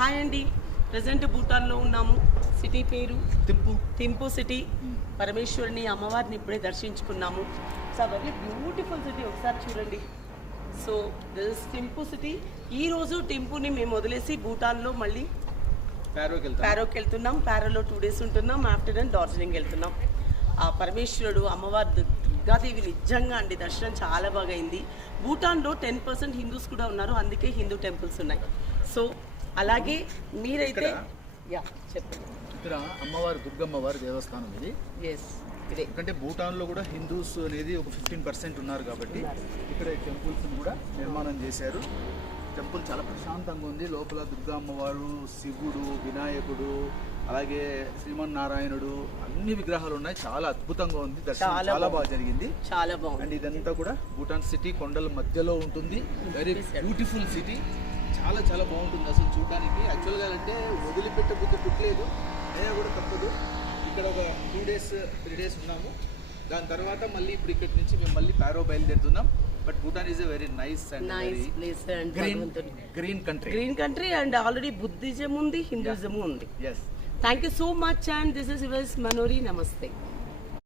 Hi అండి, present భూటాన్లో ఉన్నాము. City పేరు థింపు సిటీ. పరమేశ్వరిని అమ్మవారిని ఇప్పుడే దర్శించుకున్నాము. సో వెరీ బ్యూటిఫుల్ సిటీ, ఒకసారి చూడండి. So this is Thimphu city. ఈరోజు థింపుని మేము వదిలేసి భూటాన్లో మళ్ళీ ప్యారోకి వెళ్తున్నాం. ప్యారోలో 2 days ఉంటున్నాం. ఆఫ్టర్నూన్ డార్జిలింగ్ వెళ్తున్నాం. ఆ పరమేశ్వరుడు అమ్మవారి దుర్గాదేవి నిజంగా అండి దర్శనం చాలా బాగా అయింది. భూటాన్లో 10% హిందూస్ కూడా ఉన్నారు, అందుకే హిందూ టెంపుల్స్ ఉన్నాయి. సో అలాగే మీరైతే చెప్పండి. ఇక్కడ అమ్మవారు దుర్గమ్మవారి దేవస్థానం ఇది. ఇదే ఎందుకంటే భూటాన్లో కూడా హిందూస్ అనేది ఒక 15% ఉన్నారు కాబట్టి ఇక్కడ టెంపుల్స్ కూడా నిర్మాణం చేశారు. టెంపుల్ చాలా ప్రశాంతంగా ఉంది. లోపల దుర్గా అమ్మవారు, శివుడు, వినాయకుడు, అలాగే శ్రీమన్నారాయణుడు అన్ని విగ్రహాలు ఉన్నాయి. చాలా అద్భుతంగా ఉంది. దర్శనం చాలా బాగా జరిగింది. చాలా బాగుంది. అండ్ ఇదంతా కూడా భూటాన్ సిటీ కొండల మధ్యలో ఉంటుంది. Very beautiful city. చాలా చాలా బాగుంటుంది అసలు చూడడానికి. యాక్చువల్గా అంటే వదిలిపెట్టే బుద్ధి పుట్టలేదు, అయినా కూడా తప్పదు. ఇక్కడ ఒక 2 days 3 days ఉన్నాము. దాని తర్వాత మళ్ళీ ఇప్పుడు ఇక్కడి నుంచి మేము మళ్ళీ ప్యారో బయలుదేరుతున్నాం. But Bhutan is a very nice place and green country and already Buddhism ఉంది, హిందూయిజం ఉంది. Yes. Thank you so much and this is yours Manori. నమస్తే.